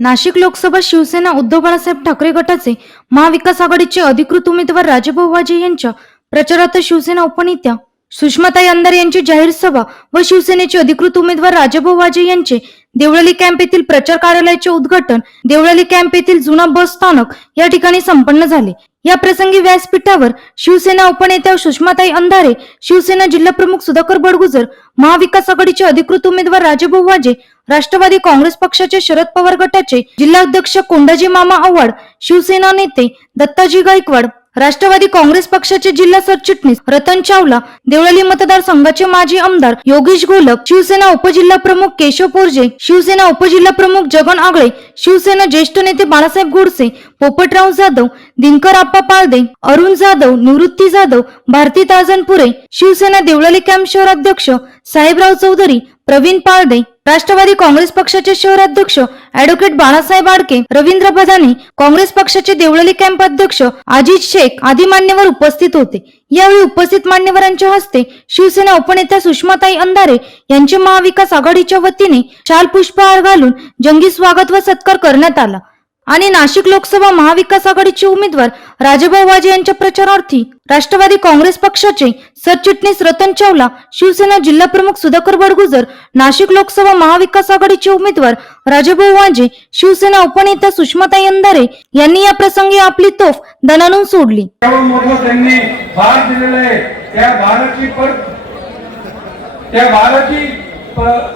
नाशिक लोकसभा शिवसेना उद्धव बाळासाहेब ठाकरे गटाचे महाविकास आघाडीचे अधिकृत उमेदवार राजेभाऊ वाजे यांच्या प्रचारार्थ शिवसेना उपनेत्या सुषमाताई अंधारे यांची जाहीर सभा व शिवसेनेचे अधिकृत उमेदवार राजेभाऊ वाजे यांचे देवळाली कॅम्प येथील प्रचार कार्यालयाचे उद्घाटन देवळाली कॅम्प येथील जुना बस स्थानक या ठिकाणी संपन्न झाले. या प्रसंगी व्यासपीठावर शिवसेना उपनेत्या सुषमाताई अंधारे शिवसेना जिल्हाप्रमुख सुधाकर बडगुजर महाविकास आघाडीचे अधिकृत उमेदवार राजेभाऊ वाजे राष्ट्रवादी काँग्रेस पक्षाचे शरद पवार गटाचे जिल्हाध्यक्ष कोंडाजी मामा आव्हाड शिवसेना नेते दत्ताजी गायकवाड राष्ट्रवादी काँग्रेस पक्षाचे जिल्हा सरचिटणीस रतन चावला देवळाली मतदारसंघाचे माजी आमदार योगेश घोलप शिवसेना उपजिल्हा प्रमुख केशव पोरजे शिवसेना उपजिल्हा प्रमुख जगन आगळे शिवसेना ज्येष्ठ नेते बाळासाहेब गोडसे पोपटराव जाधव दिनकर आप्पा पाळदे अरुण जाधव निवृत्ती जाधव भारती ताजनपुरे शिवसेना देवळाली कॅम्प शहराध्यक्ष साहेबराव चौधरी प्रवीण पाळदे राष्ट्रवादी काँग्रेस पक्षाचे शहराध्यक्ष अॅडव्होकेट बाळासाहेब आडके रवींद्र बदाने काँग्रेस पक्षाचे देवळली कॅम्प अध्यक्ष अजित शेख आदी मान्यवर उपस्थित होते. यावेळी उपस्थित मान्यवरांच्या हस्ते शिवसेना उपनेत्या सुषमाताई अंधारे यांचे महाविकास आघाडीच्या वतीने शाल पुष्पहार घालून जंगी स्वागत व सत्कार करण्यात आला. आणि नाशिक लोकसभा महाविकास आघाडीचे उमेदवार राजेभाऊ वाजे यांच्या प्रचारार्थी राष्ट्रवादी काँग्रेस पक्षाचे सरचिटणीस रतन चावला शिवसेना जिल्हा प्रमुख सुधाकर बडगुजर नाशिक लोकसभा महाविकास आघाडीचे उमेदवार राजेभाऊ वाजे शिवसेना उपनेता सुषमाताई अंधारे यांनी या प्रसंगी आपली तोफ दणानून सोडली.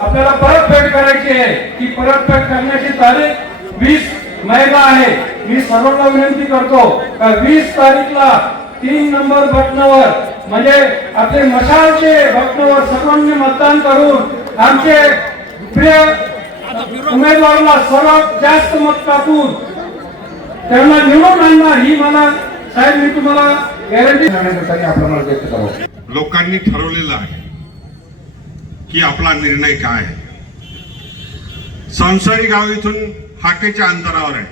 आपल्याला परतफेड करायची आहे. ती परतफेड करण्याची तारीख वीस महिला आहे मी सर्वांना विनंती करतो का वीस तारीखला तीन नंबर बटनावर म्हणजे आपले मशालचे बटनावर सर्वांनी मतदान करून आमचे प्रिय उमेदवाराला सर्वात जास्त मत टाकून त्यांना निवडून आणणार ही मला साहेब मी तुम्हाला गॅरंटी सांगण्यासाठी आपण व्यक्त लोकांनी ठरवलेलं आहे की आपला निर्णय काय आहे. संसारी गाव इथून हाकेच्या अंतरावर आहे.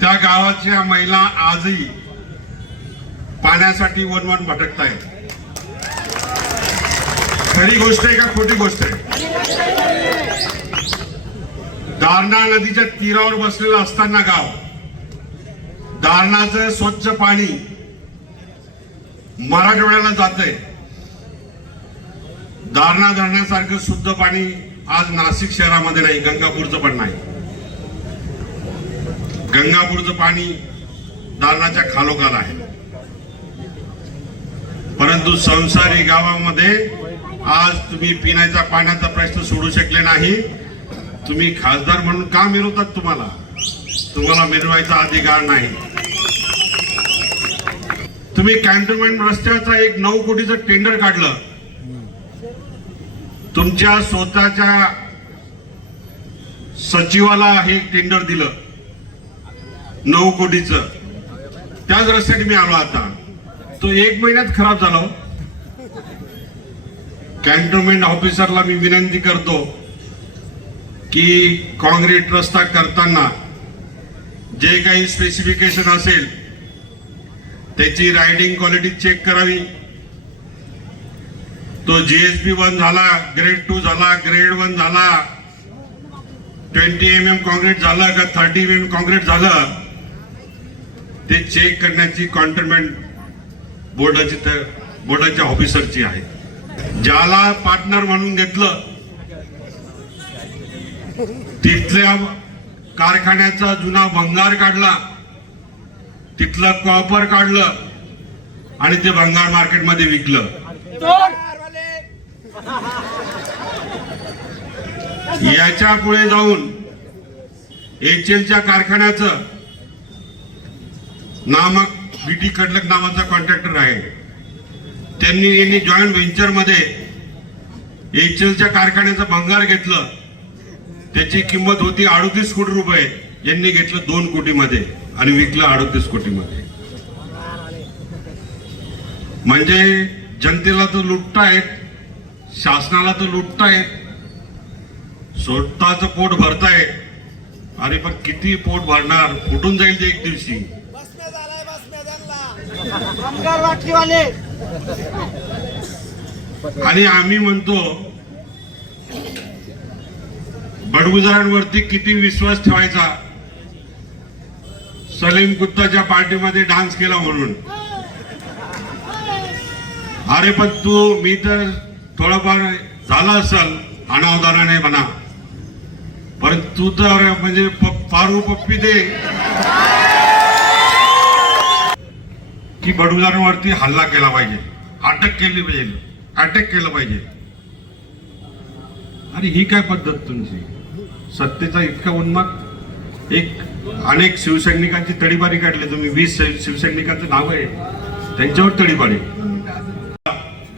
त्या गावाच्या महिला आजही पाण्यासाठी वन वन भटकतायत. खरी गोष्ट आहे का खोटी गोष्ट आहे? दारणा नदीच्या तीरावर बसलेलं असताना गाव दारणाचं स्वच्छ पाणी मराठवाड्याला आहे दारणा धरण्यासारखं शुद्ध पाणी आज नाशिक शहरामध्ये नाही गंगापूरचं पण नाही. गंगापूरचं पाणी दालनाच्या खालोखाल आहे. परंतु संसारी गावामध्ये आज तुम्ही पिण्याच्या पाण्याचा प्रश्न सोडू शकले नाही. तुम्ही खासदार म्हणून का मिळवतात तुम्हाला? तुम्हाला मिरवायचा अधिकार नाही. तुम्ही कॅन्टोनमेंट रस्त्याचा एक नऊ कोटीचं टेंडर काढलं. तुमच्या स्वतःच्या सचिवाला हे टेंडर दिलं. नऊ कोटीचं. त्याच रस्त्याने मी आलो आता. तो एक महिन्यात खराब झाला हो. कॅन्टोन्मेंट ऑफिसरला मी विनंती करतो की कॉन्क्रीट रस्ता करताना जे काही स्पेसिफिकेशन असेल त्याची रायडिंग क्वालिटी चेक करावी. तो जीएसबी वन झाला ग्रेड टू झाला ग्रेड वन झाला. ट्वेंटी एम एम कॉन्क्रीट झालं का थर्टी एम एम कॉन्क्रीट झालं? ते चेक करण्याची कॉन्टरमेंट बोर्डाची तर बोर्डाच्या ऑफिसरची आहे. ज्याला पार्टनर म्हणून घेतलं तिथल्या कारखान्याचा जुना भंगार काढला. तिथलं कॉपर काढलं आणि ते भंगार मार्केटमध्ये विकलं. याच्यापुढे जाऊन एचएलच्या कारखान्याचं नामक बीटी कडलक नावाचा कॉन्ट्रॅक्टर आहे. त्यांनी यांनी जॉईंट व्हेंचरमध्ये एच च्या कारखान्याचं भंगार घेतलं. त्याची किंमत होती अडतीस कोटी रुपये. यांनी घेतलं दोन कोटीमध्ये आणि विकलं अडतीस कोटीमध्ये. म्हणजे जनतेला तर लुटतायत शासनाला तर लुटतायत. स्वतःचं पोट भरतायत अरे पण किती पोट भरणार? फुटून जाईल ते एक दिवशी. आणि आम्ही म्हणतो बडगुजरांवरती किती विश्वास ठेवायचा? सलीम कुत्ताच्या पार्टीमध्ये डान्स केला म्हणून. अरे पण तू मी तर थोडंफार झाला असेल अनावधानाने म्हणा. पण तू तर म्हणजे पारू पप्पी दे. की बडुलांवरती हल्ला केला पाहिजे. अटक केली पाहिजे. अटक केलं पाहिजे. आणि ही काय पद्धत तुमची? सत्तेचा इतका उन्माद? एक अनेक शिवसैनिकांची तडीबारी काढली तुम्ही. वीस शिवसैनिकांचं नाव आहे. त्यांच्यावर तडीबारी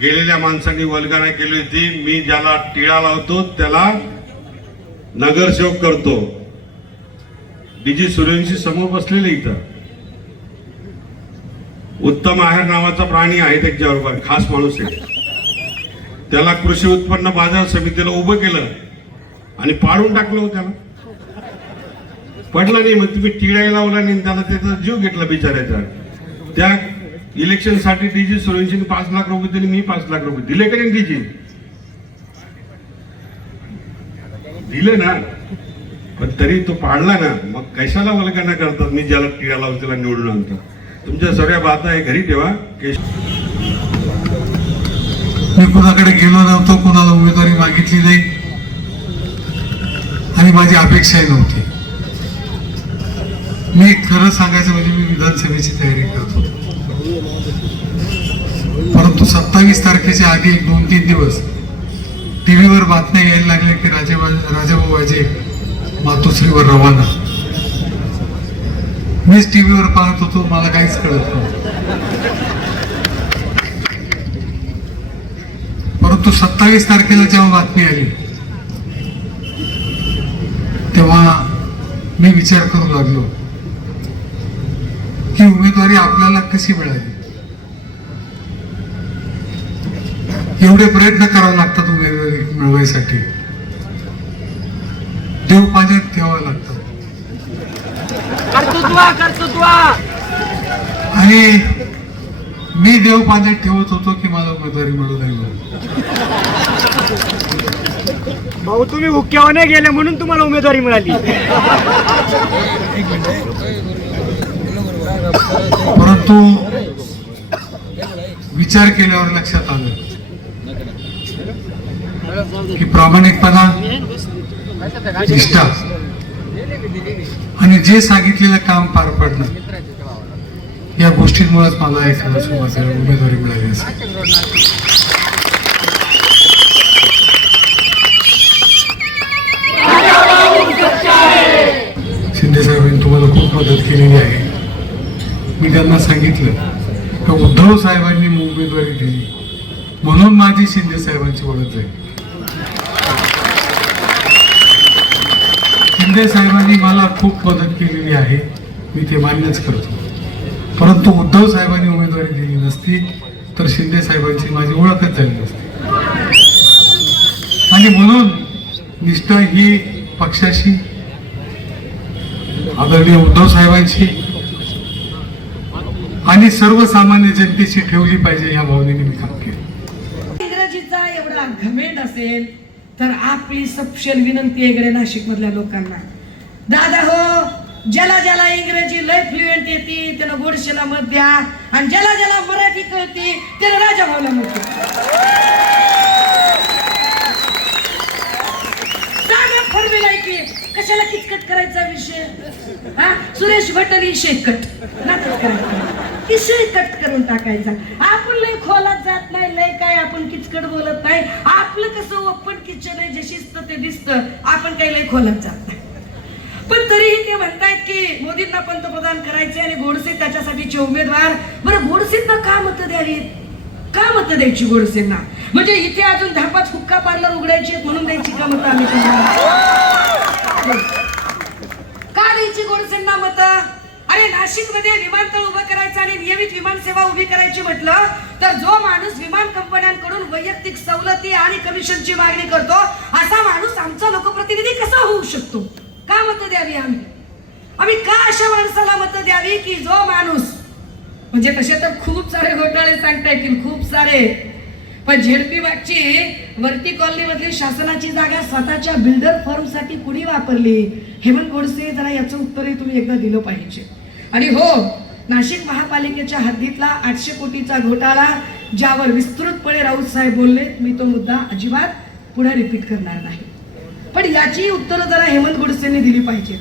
गेलेल्या माणसांनी वल्गना केली होती. मी ज्याला टिळा लावतो त्याला नगरसेवक करतो. डीजी सूर्यवंशी समोर बसलेले इथं. उत्तम आहेर नावाचा प्राणी आहे त्यांच्याबरोबर खास माणूस आहे. त्याला कृषी उत्पन्न बाजार समितीला उभं केलं आणि पाडून टाकलं हो त्याला. पडलं नाही मग तुम्ही टिळाई लावला नाही त्याला त्याचा जीव घेतला बिचारायचा त्या इलेक्शनसाठी डीजी सुरेंशीने पाच लाख रुपये दिले मी पाच लाख रुपये दिले का नाही डीजी दिले ना. पण तरी तो पाळला ना. मग कशाला वल्गना करतात? मी ज्याला टिळा लावतो त्याला निवडून आणतो तुमच्या सगळ्या बाता आहे घरी ठेवा. केश मी कुणाकडे गेलो नव्हतो कुणाला उमेदवारी मागितली नाही. आणि माझी अपेक्षाही नव्हती. मी खरं सांगायचं म्हणजे मी विधानसभेची तयारी करतो सत्तावीस तारखेच्या आधी एक दोन तीन दिवस टीव्हीवर बातम्या यायला लागल्या की राजे राजाभाऊ मातोश्रीवर रवाना. मीच टीव्हीवर पाहत होतो मला काहीच कळत नव्हतं. परंतु सत्तावीस तारखेला जेव्हा बातमी आली तेव्हा मी विचार करू लागलो की उमेदवारी आपल्याला कशी मिळाली? एवढे प्रयत्न करावे लागतात उमेदवारी मिळवायसाठी देव पाण्यात ठेवावं लागतं आणि मी देव पाण्यात ठेवत होतो की मला उमेदवारी मिळू नाही. भाऊ तुम्ही हुक्क्यावर गेले म्हणून तुम्हाला उमेदवारी मिळाली. परंतु विचार केल्यावर लक्षात आलं. की प्रामाणिकपणा निष्ठा. आणि जे सांगितलेलं काम पार पाडणं या गोष्टींमुळेच मला एखादा सुरुवातीला उमेदवारी मिळाली असेल. शिंदे साहेबांनी तुम्हाला खूप मदत केलेली आहे. मी त्यांना सांगितलं का उद्धव साहेबांनी उमेदवारी दिली. म्हणून माझी शिंदे साहेबांची ओळख झाली. शिंदे साहेबांनी मला खूप मदत केलेली आहे. मी ते मान्यच करतो. परंतु उद्धव साहेबांनी उमेदवारी दिली नसती तर शिंदे साहेबांची माझी ओळखच झाली नसती. आणि म्हणून निष्ठा ही पक्षाशी आदरणीय उद्धव साहेबांशी आणि सर्वसामान्य जनतेशी ठेवली पाहिजे या भावनेने मी काम केलं. इंग्रजीचा एवढा घमेंड असेल तर आपली सपशेल विनंती आहे इकडे नाशिक मधल्या लोकांना. दादा हो ज्याला ज्याला इंग्रजी लय फ्लुएंट येते त्याला गोडशेला मत द्या. आणि ज्याला ज्याला मराठी कळते त्याला राजा भाऊला मत फॉर्म्युला की कशाला किचकट करायचा विषय? हा? सुरेश भट शेकट. नाटक करायचं. अतिशय कट करून टाकायचा. आपण लय खोलात जात नाही लय काय आपण किचकट बोलत नाही. आपलं कसं ओपन किचन आहे जे शिस्त ते दिसतं आपण काही लय खोलात जात नाही. पण तरीही ते म्हणतायत की मोदींना पंतप्रधान करायचे आणि गोडसे त्याच्यासाठीचे उमेदवार. बरं गोडसेंना का मतं द्यावी का मतं द्यायची गोडसेंना? म्हणजे इथे अजून दहा पाच हुक्का पार्लर उघडायची आहेत म्हणून द्यायची का मतं आम्ही का द्यायची गोडसेंना मतं? अरे नाशिकमध्ये विमानतळ उभं करायचं आणि नियमित विमान सेवा उभी करायची म्हटलं तर जो माणूस विमान कंपन्यांकडून वैयक्तिक सवलती आणि कमिशनची मागणी करतो असा माणूस आमचा लोकप्रतिनिधी कसा होऊ शकतो? का मतं द्यावी आम्ही? आम्ही का अशा माणसाला मतं द्यावी की जो माणूस म्हणजे तसे तर खूप सारे घोटाळे सांगता येतील खूप सारे. पण झेडपी मागची वरती कॉलनी मधली शासनाची जागा स्वतःच्या बिल्डर फर्मसाठी कुणी वापरली? हेमंत गोडसे जरा याचं उत्तरही तुम्ही एकदा दिलं पाहिजे. आणि हो नाशिक महापालिकेच्या हद्दीतला आठशे कोटीचा घोटाळा ज्यावर विस्तृतपणे राऊत साहेब बोलले मी तो मुद्दा अजिबात पुढे रिपीट करणार नाही. पण याची उत्तरं जरा हेमंत गोडसेंनी दिली पाहिजे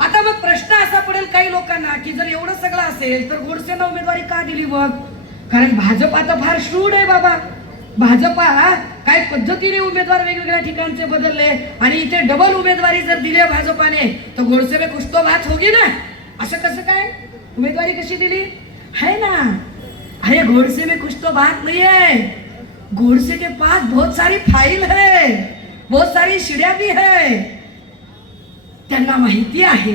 आता मग प्रश्न असा पडेल काही लोकांना की जर एवढं सगळं असेल तर गोडसेंना उमेदवारी का दिली बघ कारण भाजप आता फार श्रूड आहे बाबा. भाजपा काय पद्धतीने उमेदवार वेगवेगळ्या ठिकाणचे बदलले आणि इथे डबल उमेदवारी जर दिली भाजपाने तर गोडसे में कुछ तो बात होगी ना? असं कसं काय? उमेदवारी कशी दिली? है ना. अरे घोडसे में कुछ तो बात नहीं है. घोडसे के पास बहुत सारी फाईल है. बहुत सारी शिड्या भी है. त्यांना माहिती आहे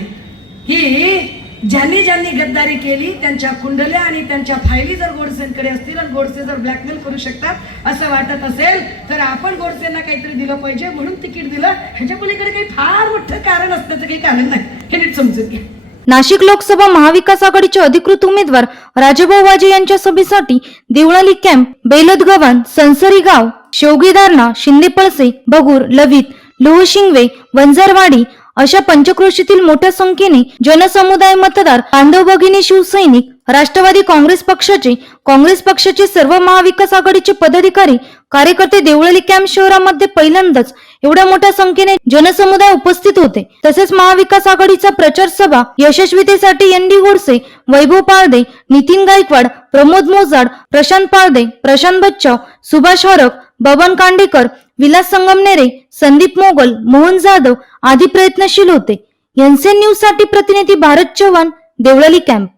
की ज्यांनी ज्यांनी गद्दारी केली त्यांच्या कुंडल्या आणि त्यांच्या फायली जर गोडसेंकडे असतील आणि गोडसे जर ब्लॅकमेल करू शकतात असं वाटत असेल तर आपण गोडसेंना काहीतरी दिलं पाहिजे म्हणून तिकीट दिलं. ह्याच्या पलीकडे काही फार मोठं कारण असण्याचं काही कारण नाही. हे नीट समजून घ्या. नाशिक लोकसभा महाविकास आघाडीचे अधिकृत उमेदवार राजाभाऊ वाजे यांच्या सभेसाठी देवळाली कॅम्प बेलद गव्हाण संसरी गाव शेवगीदारणा शिंदे पळसे बगूर लवित लोहशिंगवे वंजारवाडी अशा पंचक्रोशीतील मोठ्या संख्येने जनसमुदाय मतदार बांधव भगिनी शिवसैनिक राष्ट्रवादी काँग्रेस पक्षाचे काँग्रेस पक्षाचे सर्व महाविकास आघाडीचे पदाधिकारी कार्यकर्ते देवळली कॅम्प शहरामध्ये पहिल्यांदाच एवढ्या मोठ्या संख्येने जनसमुदाय उपस्थित होते. तसेच महाविकास आघाडीचा प्रचार सभा यशस्वीतेसाठी एन डी गोडसे वैभव पाळदे नितीन गायकवाड प्रमोद मोजाड प्रशांत पाळदे प्रशांत बच्चाव सुभाष हरक बबन कांडेकर विलास संगमनेरे संदीप मोगल मोहन जाधव आदी प्रयत्नशील होते. एनसीएन न्यूजसाठी प्रतिनिधी भारत चव्हाण देवळाली कॅम्प